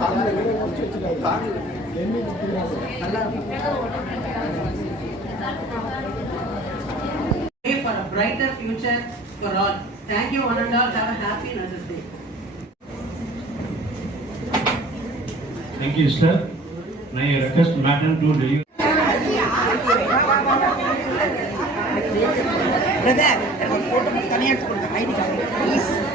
for a brighter future for all. Thank you one Have a happy Nazar Day. Thank you, sir. May I request Madam to leave. Brother, I'm going to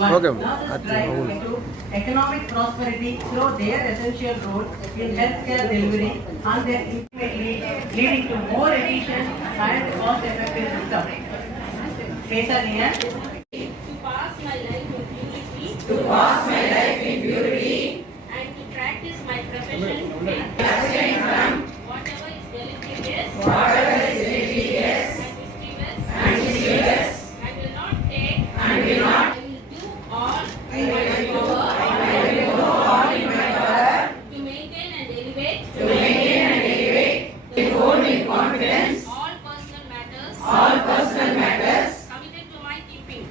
one okay. now the strive into economic prosperity through their essential role in healthcare delivery and then ultimately leading to more efficient and cost effective system. Pesa, to pass my life in purity, to pass my life in purity.